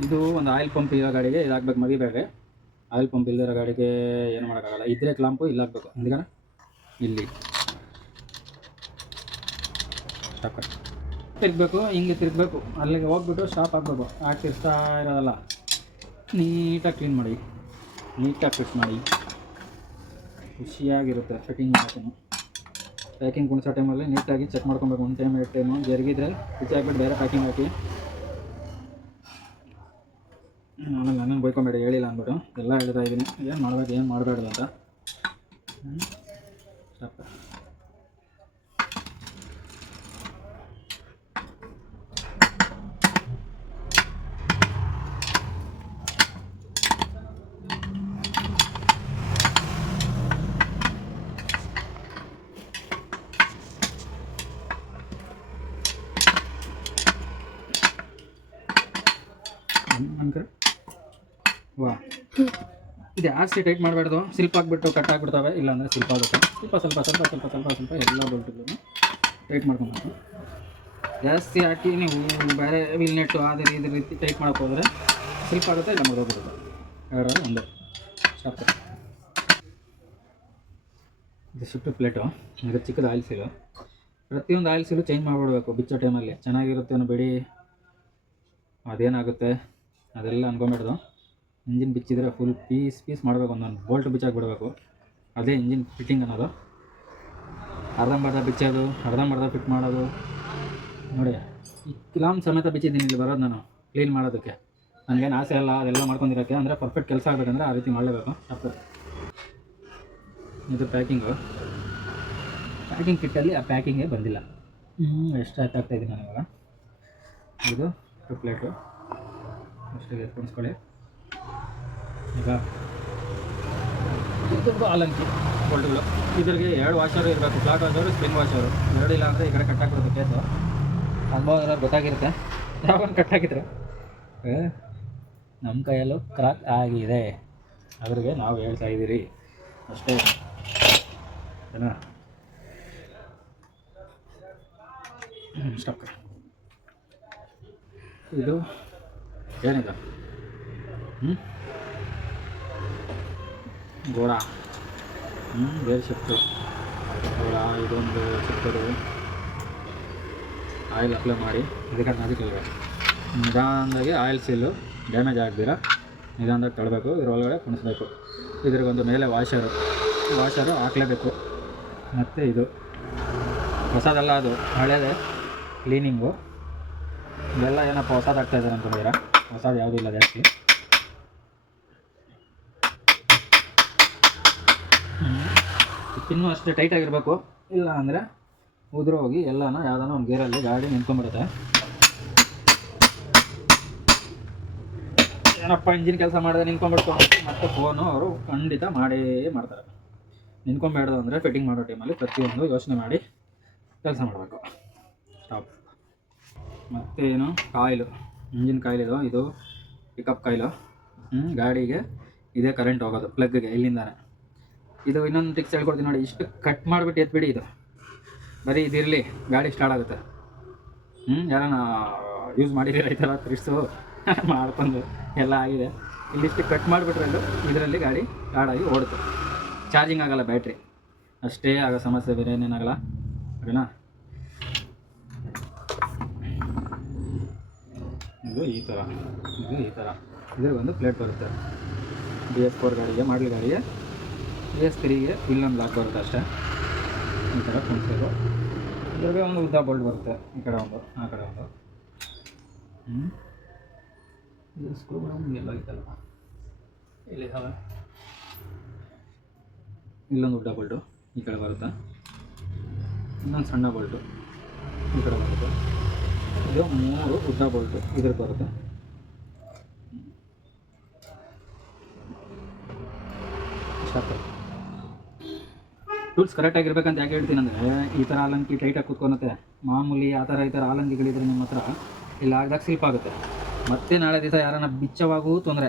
ಇದು ಒಂದು ಆಯಿಲ್ ಪಂಪ್ ಇರೋ ಗಾಡಿಗೆ ಇದಾಗಬೇಕು, ಮರಿಬೇಡ್ರಿ. ಆಯಿಲ್ ಪಂಪ್ ಇಲ್ಲದಿರೋ ಗಾಡಿಗೆ ಏನು ಮಾಡೋಕ್ಕಾಗಲ್ಲ. ಇದ್ರೆ ಕ್ಲಾಂಪು ಇಲ್ಲ ಹಾಕ್ಬೇಕು. ಈಗ ಇಲ್ಲಿ ಸ್ಟಾಪ್ ತಿರುಗಬೇಕು, ಹಿಂಗೆ ತಿರುಗಬೇಕು, ಅಲ್ಲಿಗೆ ಹೋಗ್ಬಿಟ್ಟು ಸ್ಟಾಪ್ ಆಗಬೇಕು. ತಿರ್ಸ್ತಾ ಇರೋದಲ್ಲ, ನೀಟಾಗಿ ಕ್ಲೀನ್ ಮಾಡಿ, ನೀಟಾಗಿ ಫಿಟ್ ಮಾಡಿ, ಖುಷಿಯಾಗಿರುತ್ತೆ ಫಿಟ್ಟಿಂಗ್ ಮಾಡೋಕ್ಕೂ. ಪ್ಯಾಕಿಂಗ್ ಕುಣಿಸೋ ಟೈಮಲ್ಲಿ ನೀಟಾಗಿ ಚೆಕ್ ಮಾಡ್ಕೊಬೇಕು. ಒಂದು ಟೈಮ್ 2 ಟೈಮು ಜರುಗಿದ್ರೆ ಪಿಚ್ಚಿ ಹಾಕ್ಬಿಟ್ಟು ಬೇರೆ ಪ್ಯಾಕಿಂಗ್ ಹಾಕಿ. ಆಮೇಲೆ ನನ್ನನ್ನು ಬೈಕೊಂಬೇಡಿ, ಹೇಳಿಲ್ಲ ಅಂದ್ಬಿಟ್ಟು. ಎಲ್ಲ ಹೇಳ್ತಾ ಇದ್ದೀನಿ ಏನು ಮಾಡ್ಬೇಕು, ಏನು ಮಾಡಬೇಡ್ದು ಅಂತ. ಸ್ಟಾಪ್. ವಾ, ಇದು ಜಾಸ್ತಿ ಟೈಟ್ ಮಾಡಬಾರ್ದು. ಸ್ಲಿಪ್ ಆಗಿಬಿಟ್ಟು ಕಟ್ ಆಗಿಬಿಡ್ತವೆ, ಇಲ್ಲಾಂದರೆ ಸ್ಲಿಪ್ ಆಗುತ್ತೆ. ಸ್ವಲ್ಪ ಎಲ್ಲ ಬೋಲ್ಟ್ಗಳನ್ನು ಟೈಟ್ ಮಾಡ್ಕೊಬೇಕು. ಜಾಸ್ತಿ ಹಾಕಿ ನೀವು ಬೇರೆ ವೀಲ್ ನೆಟ್ಟು ಅದೇ ಇದೇ ರೀತಿ ಟೈಟ್ ಮಾಡೋಕೆ ಹೋದರೆ ಸ್ಲಿಪ್ ಆಗುತ್ತೆ, ಇಲ್ಲ ಮುರಿದೋಗ್ಬಿಡುತ್ತೆ. ಎರಡರಲ್ಲಿ ಒಂದೇ. ಸ್ಟಾಪ್. ಇದು ಶಿಫ್ಟ್ ಪ್ಲೇಟು, ಇದು ಚಿಕ್ಕದು ಆಯಿಲ್ ಸೀಲು. ಪ್ರತಿಯೊಂದು ಆಯಿಲ್ ಸೀಲು ಚೇಂಜ್ ಮಾಡಿಬಿಡ್ಬೇಕು ಬಿಚ್ಚೋ ಟೈಮಲ್ಲಿ. ಚೆನ್ನಾಗಿರುತ್ತೆ ಅನ್ನೋ ಬಿಡಿ, ಅದೇನಾಗುತ್ತೆ ಅದೆಲ್ಲ ಅನ್ಕೊಂಬಿಡ್ದು. ಇಂಜಿನ್ ಬಿಚ್ಚಿದ್ರೆ ಫುಲ್ ಪೀಸ್ ಮಾಡಬೇಕು, ಒಂದೊಂದು ಬೋಲ್ಟ್ ಬಿಚ್ಚಾಕ್ಬಿಡ್ಬೇಕು. ಅದೇ ಇಂಜಿನ್ ಫಿಟ್ಟಿಂಗ್ ಅನ್ನೋದು. ಅರ್ಧಂಬರ್ಧ ಬಿಚ್ಚೋದು, ಅರ್ಧಂಬರ್ಧ ಫಿಟ್ ಮಾಡೋದು. ನೋಡಿ, ಈ ಕಿಲಾಮ್ ಸಮೇತ ಬಿಚ್ಚಿದ್ದೀನಿ ಇಲ್ಲಿ ಬರೋದು ನಾನು ಕ್ಲೀನ್ ಮಾಡೋದಕ್ಕೆ. ನನಗೇನು ಆಸೆ ಅಲ್ಲ ಅದೆಲ್ಲ ಮಾಡ್ಕೊಂಡಿರೋಕ್ಕೆ, ಅಂದರೆ ಪರ್ಫೆಕ್ಟ್ ಕೆಲಸ ಆಗಬೇಕಂದ್ರೆ ಆ ರೀತಿ ಮಾಡಲೇಬೇಕು. ಅಪ್ಪ ಇದು ಪ್ಯಾಕಿಂಗ್ ಕಿಟ್ಟಲ್ಲಿ ಆ ಪ್ಯಾಕಿಂಗೇ ಬಂದಿಲ್ಲ. ಎಷ್ಟು ಆಗ್ತಾಯಿದ್ದೀನಿ ನಾನು ಇವಾಗ. ಇದು ಪ್ಲೇಟು ಅಷ್ಟಿಗೆ ಕುಣಿಸ್ಕೊಳ್ಳಿ. ಈಗ ಇದು ಆಲಂಕಿ ಬೋಲ್ಟ್ಗಳು. ಇದ್ರಿಗೆ 2 ವಾಷರು ಇರಬೇಕು, ಫ್ಲಾಟ್ ವಾಷರು, ಸ್ಪಿನ್ ವಾಷರು. ಎರಡಿಲ್ಲ ಅಂದರೆ ಈ ಕಡೆ ಕಟ್ಟಾಕ್ಬಿಡುತ್ತೆ ಕೇಸು. ಅನುಭವ ಎಲ್ಲ ಗೊತ್ತಾಗಿರುತ್ತೆ. ಯಾವಾಗ ಕಟ್ಟಾಕಿದ್ರೆ ನಮ್ಮ ಕೈಯಲ್ಲೂ ಕ್ರಾಕ್ ಆಗಿದೆ, ಅದ್ರಿಗೆ ನಾವು ಹೇಳ್ತಾ ಇದ್ದೀರಿ ಅಷ್ಟೇ. ಏನಾ ಸ್ಟಾಪ್. ಇದು ಏನಿದೆ ಗೋಡ, ಬೇರೆ ಶಿಫ್ಟು ಗೋಡ. ಇದೊಂದು ಶಿಫ್ಟರು ಆಯಿಲ್ ಅಪ್ಲೈ ಮಾಡಿ ಇದಕ್ಕೆ ಅದಕ್ಕಿಲ್ಲ. ನಿಧಾನದಾಗಿ ಆಯಿಲ್ ಸೀಲು ಡ್ಯಾಮೇಜ್ ಆಗದಿರ ನಿಧಾನದಾಗಿ ತಳ್ಳಬೇಕು. ಇದರೊಳಗಡೆ ಕುಣಿಸ್ಬೇಕು. ಇದ್ರಿಗೊಂದು ಮೇಲೆ ವಾಷರು ಹಾಕಲೇಬೇಕು. ಮತ್ತು ಇದು ಹೊಸದಲ್ಲ, ಅದು ಹಳೇದೇ ಕ್ಲೀನಿಂಗು. ಇವೆಲ್ಲ ಏನಪ್ಪ ಹೊಸದು ಆಗ್ತಾಯಿದ್ದಾರೆ ಅಂದ್ಕೊಂಡಿದ್ದೀರಾ? ಹೊಸದು ಯಾವುದೂ ಇಲ್ಲ ಜಾಸ್ತಿ. ಪಿನ್ನು ಅಷ್ಟೇ ಟೈಟಾಗಿರಬೇಕು, ಇಲ್ಲ ಅಂದರೆ ಉದುರು ಹೋಗಿ ಎಲ್ಲನೂ ಯಾವುದಾನ ಒಂದು ಗೇರಲ್ಲಿ ಗಾಡಿ ನಿಂತ್ಕೊಂಡ್ಬಿಡುತ್ತೆ. ಏನಪ್ಪ ಇಂಜಿನ್ ಕೆಲಸ ಮಾಡಿದೆ ನಿಂತ್ಕೊಂಡ್ಬಿಡ್ತು ಮತ್ತು ಫೋನು ಅವರು ಖಂಡಿತ ಮಾಡೇ ಮಾಡ್ತಾರೆ. ನಿಂತ್ಕೊಂಬೇಡ್ದು ಅಂದರೆ ಫಿಟ್ಟಿಂಗ್ ಮಾಡೋ ಟೈಮಲ್ಲಿ ಪ್ರತಿಯೊಂದು ಯೋಚನೆ ಮಾಡಿ ಕೆಲಸ ಮಾಡಬೇಕು. ಸ್ಟಾಪ್. ಮತ್ತು ಏನು ಕಾಯಿಲು, ಇಂಜಿನ್ ಕಾಯಿಲಿದು, ಇದು ಪಿಕಪ್ ಕಾಯಿಲು. ಗಾಡಿಗೆ ಇದೇ ಕರೆಂಟ್ ಹೋಗೋದು ಪ್ಲಗ್ಗೆ ಇಲ್ಲಿಂದಾನೆ. ಇದು ಇನ್ನೊಂದು ಟಿಕ್ಸ್ ಹೇಳ್ಕೊಡ್ತೀನಿ ನೋಡಿ. ಇಷ್ಟು ಕಟ್ ಮಾಡಿಬಿಟ್ಟು ಎತ್ಬಿಡಿ. ಇದು ಬರೀ ಇದಿರಲಿ, ಗಾಡಿ ಸ್ಟಾರ್ಟ್ ಆಗುತ್ತೆ. ಯಾರನ್ನ ಯೂಸ್ ಮಾಡಿದ್ದೀರ ಈ ಥರ ತ್ರಿಸ್ಸು ಮಾಡ್ಕೊಂಡು ಎಲ್ಲ ಆಗಿದೆ. ಇಲ್ಲಿಷ್ಟು ಕಟ್ ಮಾಡಿಬಿಟ್ರೆ ಇದರಲ್ಲಿ ಗಾಡಿ ಸ್ಟಾರ್ಟಾಗಿ ಓಡುತ್ತೆ. ಚಾರ್ಜಿಂಗ್ ಆಗೋಲ್ಲ ಬ್ಯಾಟ್ರಿ, ಅಷ್ಟೇ ಆಗೋ ಸಮಸ್ಯೆ, ಬೇರೆ ಏನೇನಾಗಲ್ಲ. ಓಕೆನಾ? ಇದು ಈ ಥರ ಇದ್ರ ಒಂದು ಪ್ಲೇಟ್ ಬರುತ್ತೆ. BS4 ಗಾಡಿಗೆ, ಮಾಡಲ್ ಗಾಡಿಗೆ. BS3ಗೆ ಇಲ್ಲೊಂದು ಲಾಕ್ ಬರುತ್ತೆ ಅಷ್ಟೇ. ಈ ಥರ ಕುಣಿಸೋದು. ಇದ್ರಿಗೆ ಒಂದು ಉದ್ದ ಬೋಲ್ಟ್ ಬರುತ್ತೆ, ಈ ಕಡೆ ಒಂದು ಆ ಕಡೆ ಒಂದು. ಇದು ಸ್ಕ್ರೂ ಎಲ್ಲೋಗಿತ್ತಲ್ಲ, ಇಲ್ಲಿ ಇಲ್ಲೊಂದು ಉದ್ದ ಬೋಲ್ಟು ಈ ಕಡೆ ಬರುತ್ತೆ. ಇನ್ನೊಂದು ಸಣ್ಣ ಬೋಲ್ಟು ಈ ಕಡೆ ಬರುತ್ತೆ. ಇದು 3 ಉದ್ದ ಬೋಲ್ಟು ಇದ್ರಿಗೆ ಬರುತ್ತೆ. ಟೂಲ್ಸ್ ಕರೆಕ್ಟಾಗಿರ್ಬೇಕಂತ ಯಾಕೆ ಹೇಳ್ತೀನಿ ಅಂದರೆ, ಈ ಥರ ಆಲಂಕಿ ಟೈಟಾಗಿ ಕೂತ್ಕೊಳುತ್ತೆ. ಮಾಮೂಲಿ ಆ ಥರ ಈ ಥರ ಆಲಂಕಿಗಳಿದ್ರೆ ನಿಮ್ಮ ಹತ್ರ ಇಲ್ಲಿ ಹಾಕಿದಾಗ ಸ್ಲಿಪ್ ಆಗುತ್ತೆ. ಮತ್ತೆ ನಾಳೆ ದಿವಸ ಯಾರನ್ನ ಬಿಚ್ಚವಾಗೂ ತೊಂದರೆ,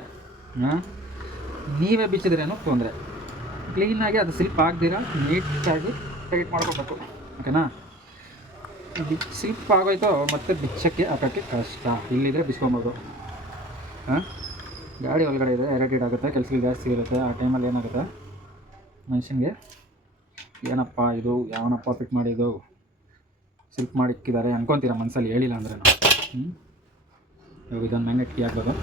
ನೀವೇ ಬಿಚ್ಚಿದ್ರೇನೋ ತೊಂದರೆ. ಕ್ಲೀನಾಗಿ ಅದು ಸ್ಲಿಪ್ ಆಗದಿರ ನೀಟಾಗಿ ಟೈಟ್ ಮಾಡ್ಕೋಬೇಕು, ಓಕೆನಾ. ಸ್ಲಿಪ್ ಆಗೋಯ್ತು ಮತ್ತೆ ಬಿಚ್ಚಕ್ಕೆ ಹಾಕೋಕ್ಕೆ ಕಷ್ಟ. ಇಲ್ಲಿದ್ರೆ ಬಿಚ್ಕೊಬೋದು. ಗಾಡಿ ಒಳಗಡೆ ಇದೆ, ಇರಿಟೇಟ್ ಆಗುತ್ತೆ, ಕೆಲಸಗಳು ಜಾಸ್ತಿ ಇರುತ್ತೆ. ಆ ಟೈಮಲ್ಲಿ ಏನಾಗುತ್ತೆ ಮನುಷ್ಯನಿಗೆ, ಏನಪ್ಪ ಇದು, ಯಾವನಪ್ಪ ಫಿಟ್ ಮಾಡಿದ್ದು, ಸ್ಲಿಪ್ ಮಾಡಿಕ್ಕಿದ್ದಾರೆ ಅನ್ಕೊತೀರ ಮನಸ್ಸಲ್ಲಿ, ಹೇಳಿಲ್ಲ ಅಂದ್ರೆ ನಾವು. ಇವಾಗ ಇದೊಂದು ಮ್ಯಾಗ್ನೆಟ್ ಕೀ ಆಗ್ಬೋದು.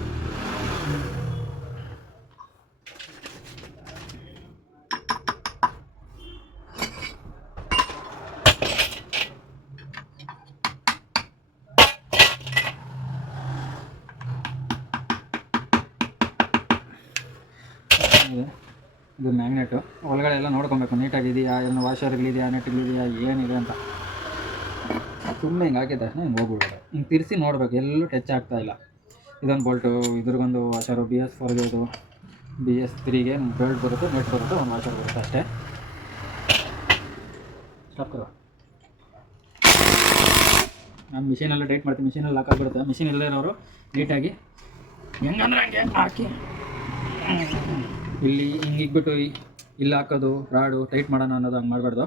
ಇದು ಮ್ಯಾಗ್ನೆಟು ಒಳಗಡೆ ಎಲ್ಲ ನೋಡ್ಕೊಬೇಕು, ನೀಟಾಗಿದೆಯಾ, ಏನು ವಾಷರ್ಗಳಿದೆಯಾ, ನೆಟ್ಗಳಿದೆಯಾ, ಏನಿದೆ ಅಂತ. ಸುಮ್ಮನೆ ಹಿಂಗೆ ಹಾಕಿದ ತಕ್ಷಣ ಹಿಂಗೆ ಹೋಗ್ಬಿಡೋದು. ಹಿಂಗೆ ತಿರ್ಸಿ ನೋಡ್ಬೇಕು, ಎಲ್ಲೂ ಟಚ್ ಆಗ್ತಾಯಿಲ್ಲ. ಇದೊಂದು ಬೋಲ್ಟು, ಇದ್ರಿಗೊಂದು ವಾಷರು, BS4ಗೆ ಇದು, BS3ಗೆ ಬೆಲ್ಟ್ ಬರುತ್ತೆ, ನೆಟ್ ಬರುತ್ತೆ, ಒಂದು ವಾಷರ್ ಬರುತ್ತೆ ಅಷ್ಟೇ. ಸ್ಟಾಪ್ ಕರೋ. ನಾನು ಮಿಷಿನೆಲ್ಲ ಟೈಟ್ ಮಾಡ್ತೀನಿ, ಮಿಷಿನಲ್ಲಿ ಹಾಕಾಗ್ಬಿಡುತ್ತೆ. ಮಿಷಿನ್ ಇಲ್ಲದೇ ಇರೋರು ನೀಟಾಗಿ ಹೆಂಗಂದ್ರೆ ಹಂಗೆ ಹಾಕಿ ಇಲ್ಲಿ ಹಿಂಗೆ ಇಕ್ಬಿಟ್ಟು ಇಲ್ಲಿ ಹಾಕೋದು, ರಾಡು ಟೈಟ್ ಮಾಡೋಣ ಅನ್ನೋದು ಹಂಗೆ ಮಾಡಬಾರ್ದು.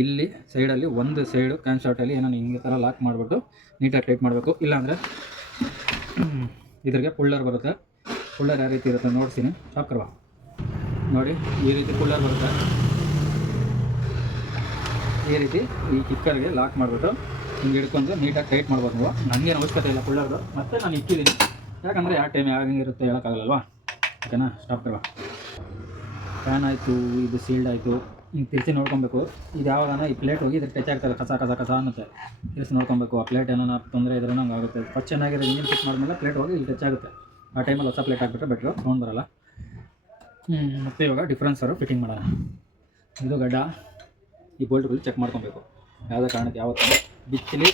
ಇಲ್ಲಿ ಸೈಡಲ್ಲಿ ಒಂದು ಸೈಡು ಕ್ಯಾನ್ ಶಾರ್ಟಲ್ಲಿ ಏನೋ ಹಿಂಗೆ ಥರ ಲಾಕ್ ಮಾಡಿಬಿಟ್ಟು ನೀಟಾಗಿ ಟೈಟ್ ಮಾಡಬೇಕು. ಇಲ್ಲಾಂದರೆ ಇದ್ರಿಗೆ ಪುಲ್ಲರ್ ಬರುತ್ತೆ. ಪುಲ್ಲರ್ ಯಾವ ರೀತಿ ಇರುತ್ತೆ ನೋಡ್ತೀನಿ, ಸಾಕ್ರವಾ. ನೋಡಿ ಈ ರೀತಿ ಪುಲ್ಲರ್ ಬರುತ್ತೆ. ಈ ರೀತಿ ಈ ಕಿಕ್ಕರ್ಗೆ ಲಾಕ್ ಮಾಡಿಬಿಟ್ಟು ಹಿಂಗೆ ಹಿಡ್ಕೊಂಡು ನೀಟಾಗಿ ಟೈಟ್ ಮಾಡ್ಬೋದು ನೀವು. ನನಗೇನು ಅವಶ್ಯಕತೆ ಇಲ್ಲ ಪುಲ್ಲರ್ದು, ಮತ್ತು ನಾನು ಇಕ್ಕಿದ್ದೀನಿ. ಯಾಕಂದರೆ ಯಾವ ಟೈಮ್ ಯಾವಾಗಿರುತ್ತೆ ಹೇಳೋಕ್ಕಾಗಲ್ವಾ, ಓಕೆನಾ. ಸ್ಟಾಪ್ ಕರುವ. ಫ್ಯಾನ್ ಆಯಿತು, ಇದು ಸೀಲ್ಡ್ ಆಯಿತು. ಹಿಂಗೆ ತಿರ್ಸಿ ನೋಡ್ಕೊಬೇಕು. ಇದು ಯಾವಾಗ ಈ ಪ್ಲೇಟ್ ಹೋಗಿ ಇದ್ರ ಟಚ್ ಆಗ್ತದೆ, ಕಸ ಕಸ ಕಸ ಅನ್ನುತ್ತೆ. ತಿರ್ಸಿ ನೋಡ್ಕೊಬೇಕು. ಆ ಪ್ಲೇಟ್ ಏನೋ ತೊಂದರೆ ಇದ್ರೆ ಹಂಗೆ ಆಗುತ್ತೆ. ಫಸ್ಟ್ ಚೆನ್ನಾಗಿರೋ ಇಂಜಿನ್ ಫಿಟ್ ಮಾಡಿದ್ಮೇಲೆ ಪ್ಲೇಟ್ ಹೋಗಿ ಇಲ್ಲಿ ಟಚ್ ಆಗುತ್ತೆ. ಆ ಟೈಮಲ್ಲಿ ಹೊಸ ಪ್ಲೇಟ್ ಹಾಕ್ಬಿಟ್ರೆ ಬೆಟ್ರು, ತೊಗೊಂಡು ಬರೋಲ್ಲ. ಮತ್ತು ಇವಾಗ ಡಿಫ್ರೆನ್ಸರು ಫಿಟ್ಟಿಂಗ್ ಮಾಡೋಣ. ಇದು ಗಡ್ಡ, ಈ ಬೋಲ್ಟ್ಗಳು ಚೆಕ್ ಮಾಡ್ಕೊಬೇಕು. ಯಾವುದೇ ಕಾರಣಕ್ಕೆ ಯಾವತ್ತೂ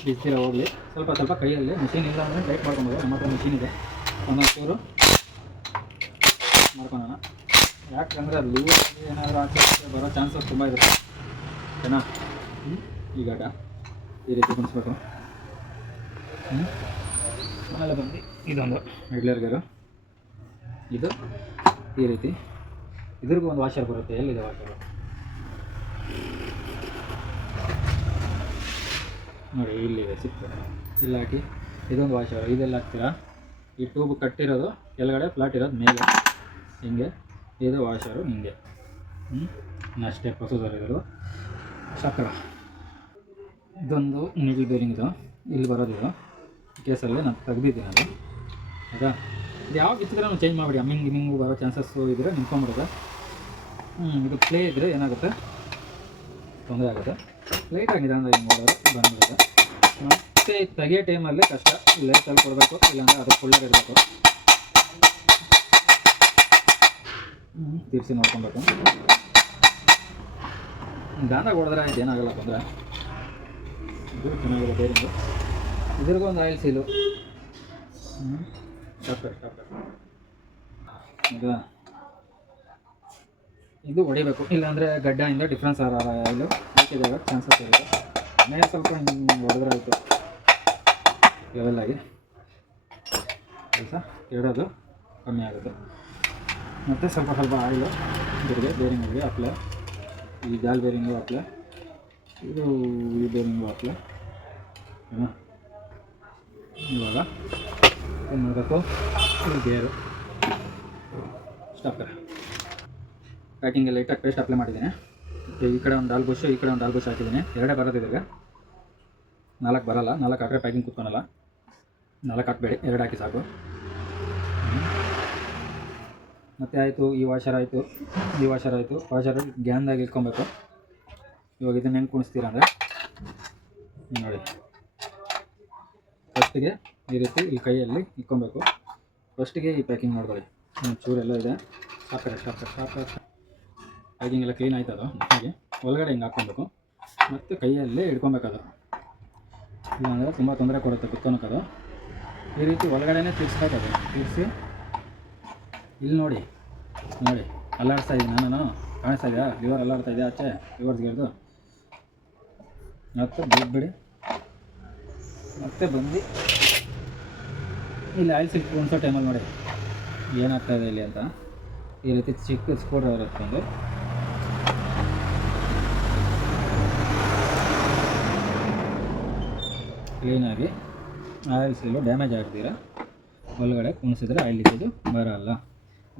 ಬಿಚ್ಚಿರ ಹೋಗಲಿ, ಸ್ವಲ್ಪ ಸ್ವಲ್ಪ ಕೈಯಲ್ಲಿ ಮಿಷಿನ್ ಇಲ್ಲ ಅಂದರೆ ಟೈಟ್ ಮಾಡ್ಕೊಬೋದು. ನಮ್ಮ ಹತ್ರ ಮಿಷಿನ್ ಇದೆ, ಒಂದೊಂದು ಚೂರು ಮಾಡ್ಕೊಳೋಣ. ಯಾಕಂದರೆ ಲೂಸ್ ಏನಾದರೂ ಹಾಕಿ ಬರೋ ಚಾನ್ಸಸ್ ತುಂಬ ಇರುತ್ತೆ, ಓಕೆನಾ. ಈ ಗಡ್ಡ ಈ ರೀತಿ ಕುಣಿಸ್ಬೇಕು. ಆಮೇಲೆ ಬಂದು ಇದೊಂದು ಮಿಡ್ಲರ್ ಗೇರು, ಇದು ಈ ರೀತಿ. ಇದ್ರಿಗೂ ಒಂದು ವಾಷರ್ ಬರುತ್ತೆ. ಎಲ್ಲಿದೆ ವಾಷರು ನೋಡಿ, ಇಲ್ಲಿದೆ, ಸಿಕ್ತದೆ. ಇಲ್ಲಿ ಹಾಕಿ ಇದೊಂದು ವಾಷರು. ಇದೆಲ್ಲ ಹಾಕ್ತೀರಾ. ಈ ಟ್ಯೂಬ್ ಕಟ್ಟಿರೋದು ಕೆಳಗಡೆ, ಫ್ಲಾಟ್ ಇರೋದು ಮೇಲೆ, ಹಿಂಗೆ. ಇದು ವಾಷರು ಹಿಂಗೆ. ಅಷ್ಟೇ ಪ್ರೊಸೀಜರ್ ಇರೋದು. ಸಕ್ಕರ. ಇದೊಂದು ನೀಡಲ್ ಬೇರಿಂಗ್, ಇದು ಇಲ್ಲಿ ಬರೋದಿದು ಕೇಸಲ್ಲಿ ನಾನು ತೆಗ್ದಿದ್ದೀನಿ ಅದು. ಆಯಿತಾ. ಇದು ಯಾವ ಬಿಚ್ಚಿದ್ರೆ ನಾವು ಚೇಂಜ್ ಮಾಡಿಬಿಡಿ. ಗಿಮ್ಮಿಂಗು ಬರೋ ಚಾನ್ಸಸ್ಸು ಇದ್ದರೆ ನಿಂತ್ಕೊಂಡ್ಬಿಡುತ್ತೆ. ಇದು ಪ್ಲೇ ಇದ್ದರೆ ಏನಾಗುತ್ತೆ, ತೊಂದರೆ ಆಗುತ್ತೆ. ಲೈಟಾಗಿದೆ ಅಂದರೆ ಹಿಂಗೆ ಮಾಡೋದು ಬಂದ್ಬಿಡುತ್ತೆ. ಮತ್ತು ತೆಗಿಯೋ ಟೈಮಲ್ಲಿ ಕಷ್ಟ. ಲೈಟಲ್ಲಿ ಕೊಡಬೇಕು, ಇಲ್ಲಾಂದರೆ ಅದು ಫುಲ್ಲರ್ ಇರಬೇಕು. ತಿರ್ಸಿ ನೋಡ್ಕೊಬೇಕು. ದಾಂದಾಗ ಹೊಡೆದ್ರೆ ಆಯ್ತು, ಏನಾಗಲ್ಲ ತೊಂದರೆ. ಇದು ಚೆನ್ನಾಗಿದೆ ಬೇರಿಂಗು. ಇದ್ರಿಗೂ ಒಂದು ಆಯಿಲ್ ಸೀಲು. ಈಗ ಇದು ಹೊಡಿಬೇಕು, ಇಲ್ಲಾಂದರೆ ಗಡ್ಡೆಯಿಂದ ಡಿಫ್ರೆನ್ಸ್ ಆಯಿಲು ಹಾಕಿದಾಗ ಚಾನ್ಸಸ್ ಇರುತ್ತೆ. ಮನೆ ಸ್ವಲ್ಪ ಹಿಂಗೆ ಹೊಡೆದ್ರೆ ಆಯಿತು, ಲೆವೆಲ್ಲಾಗಿ ಕೆಲಸ ಕೆಡೋದು ಕಮ್ಮಿ ಆಗುತ್ತೆ. ಮತ್ತು ಸ್ವಲ್ಪ ಸ್ವಲ್ಪ ಆಯಿಲು ಇದ್ರಿಗೆ ಬೇರಿಂಗಿಗೆ ಅಪ್ಲೈ. ಈ ಜಾಲ್ ಬೇರಿಂಗು ಅಪ್ಲೈ, ಇದು ಈ ಬೇರಿಂಗು ಅಪ್ಲೈ. ಇವಾಗ ಏನು ಮಾಡಬೇಕು, ಇದು ಗೇರು ಸ್ಟಾಪರ್. ಪ್ಯಾಕಿಂಗ್ ಎಲ್ಲ ಲೈಟಾಗಿ ಪೇಸ್ಟ್ ಅಪ್ಲೈ ಮಾಡಿದ್ದೀನಿ. ಈ ಕಡೆ ಒಂದು ಆಲ್ಬುಷು, ಈ ಕಡೆ ಒಂದು ಆಲ್ಬುಷ್ ಹಾಕಿದ್ದೀನಿ. ಎರಡೇ ಬರೋದಿದ್ದಾಗ 4 ಬರೋಲ್ಲ. 4 ಹಾಕಿದ್ರೆ ಪ್ಯಾಕಿಂಗ್ ಕೂತ್ಕೊಳಲ್ಲ. 4 ಹಾಕಬೇಡಿ, 2 ಹಾಕಿ ಸಾಕು. ಮತ್ತು ಆಯಿತು, ಈ ವಾಷರ್ ಆಯಿತು, ಈ ವಾಷರ್ ಆಯಿತು. ವಾಷರ್ ಗ್ಯಾನ್ದಾಗಿ ಇಟ್ಕೊಬೇಕು. ಇವಾಗ ಇದನ್ನು ಹೆಂಗೆ ಕುಣಿಸ್ತೀರ ಅಂದರೆ ನೋಡಿ, ಫಸ್ಟಿಗೆ ಈ ರೀತಿ ಇಲ್ಲಿ ಕೈಯಲ್ಲಿ ಇಟ್ಕೊಬೇಕು. ಫಸ್ಟಿಗೆ ಈ ಪ್ಯಾಕಿಂಗ್ ಮಾಡ್ಕೊಳ್ಳಿ. ಚೂರೆಲ್ಲ ಇದೆ. ಸ್ಟಾಪರ್ ಪ್ಯಾಕಿಂಗ್ ಎಲ್ಲ ಕ್ಲೀನ್ ಆಯ್ತು. ಅದು ಹಾಗೆ ಒಳಗಡೆ ಹಿಂಗೆ ಹಾಕ್ಕೊಬೇಕು. ಮತ್ತು ಕೈಯಲ್ಲೇ ಹಿಡ್ಕೊಬೇಕದು, ಇಲ್ಲಾಂದರೆ ತುಂಬ ತೊಂದರೆ ಕೊಡುತ್ತೆ ಕುತ್ಕೊಳಕ್ಕದು. ಈ ರೀತಿ ಒಳಗಡೆನೇ ತಿರ್ಸ್ಬೇಕದು. ತಿರ್ಸಿ ಇಲ್ಲಿ ನೋಡಿ ಅಲ್ಲಾಡ್ತಾ ಇದ್ದೀನಿ ನಾನು, ಕಾಣಿಸ್ತಾ ಇದೆಯಾ? ಲಿವರ್ ಅಲ್ಲಾಡ್ತಾ ಇದೆಯಾ ಆಚೆ, ಲಿವರ್ಸ್ ಗೆಲ್ದು. ಮತ್ತು ಬಿಡಿ ಮತ್ತೆ ಬಂದು ಇಲ್ಲಿ ಆಯಿಲ್ ಸಿಕ್ ಒಂದು ಟೈಮಲ್ಲಿ ನೋಡಿ ಏನಾಗ್ತಾಯಿದೆ ಇಲ್ಲಿ ಅಂತ. ಈ ರೀತಿ ಚಿಕ್ಕ ಸ್ಕ್ರೂ ಡ್ರೈವರ್ ಎತ್ಕೊಂಡು ಕ್ಲೀನಾಗಿ ಆಯಿಲ್ ಸೀಲು ಡ್ಯಾಮೇಜ್ ಆಗ್ತೀರ ಒಳಗಡೆ ಕುಣಿಸಿದ್ರೆ ಆಯಿಲ್ ಲೀಕೇಜು ಬರೋಲ್ಲ.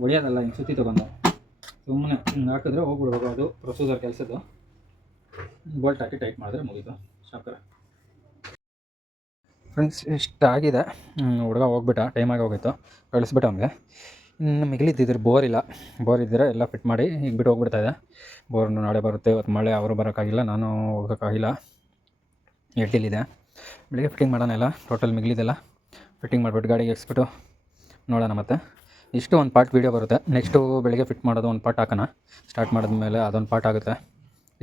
ಹೊಡಿಯೋದಲ್ಲ, ಹಿಂಗೆ ಸುತ್ತಿ ತೊಗೊಂಡು ಸುಮ್ಮನೆ ಹಿಂಗೆ ಹಾಕಿದ್ರೆ ಹೋಗ್ಬಿಡ್ಬೇಕು. ಅದು ಪ್ರೊಸೀಜರ್ ಕೆಲಸದ್ದು. ಬೋಲ್ಟ್ ಹಾಕಿ ಟೈಟ್ ಮಾಡಿದ್ರೆ ಮುಗೀತು. ಸಾಕ್ರೆ ಫ್ರೆಂಡ್ಸ್ ಇಷ್ಟಾಗಿದೆ. ಹುಡುಗ ಹೋಗ್ಬಿಟ್ಟ, ಟೈಮಾಗಿ ಹೋಗಿತ್ತು, ಕಳಿಸ್ಬಿಟ್ಟು ಅವನಿಗೆ. ಇನ್ನು ಮಿಗಿಲಿದ್ದಿದ್ರೆ ಬೋರ್ ಇದ್ದರೆ ಎಲ್ಲ ಫಿಟ್ ಮಾಡಿ ಈಗ ಬಿಟ್ಟು ಹೋಗ್ಬಿಡ್ತಾಯಿದೆ. ಬೋರ್ನು ನಾಳೆ ಬರುತ್ತೆ, ಇವತ್ತು ಮಳೆ, ಅವರು ಬರೋಕ್ಕಾಗಿಲ್ಲ, ನಾನು ಹೋಗೋಕ್ಕಾಗಿಲ್ಲ. ಎಡ್ಡಿಲಿದೆ, ಬೆಳಿಗ್ಗೆ ಫಿಟ್ಟಿಂಗ್ ಮಾಡೋಣ. ಎಲ್ಲ ಟೋಟಲ್ ಮಿಗಿಲಿದೆಲ್ಲ ಫಿಟ್ಟಿಂಗ್ ಮಾಡಿಬಿಟ್ಟು ಗಾಡಿಗೆ ಎಕ್ಸ್ಬಿಟ್ಟು ನೋಡೋಣ. ಮತ್ತು ಇಷ್ಟು ಒಂದು ಪಾರ್ಟ್ ವೀಡಿಯೋ ಬರುತ್ತೆ. ನೆಕ್ಸ್ಟು ಬೆಳಿಗ್ಗೆ ಫಿಟ್ ಮಾಡೋದು ಒಂದು ಪಾರ್ಟ್ ಹಾಕೋಣ. ಸ್ಟಾರ್ಟ್ ಮಾಡಿದ್ಮೇಲೆ ಅದೊಂದು ಪಾರ್ಟ್ ಆಗುತ್ತೆ.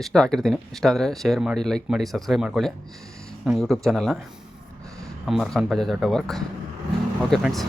ಇಷ್ಟು ಹಾಕಿರ್ತೀನಿ. ಇಷ್ಟ ಆದರೆ ಶೇರ್ ಮಾಡಿ, ಲೈಕ್ ಮಾಡಿ, ಸಬ್ಸ್ಕ್ರೈಬ್ ಮಾಡ್ಕೊಳ್ಳಿ ನಮ್ಮ ಯೂಟ್ಯೂಬ್ ಚಾನಲ್ನ Ammar Khan Bajaj auto work. Okay friends.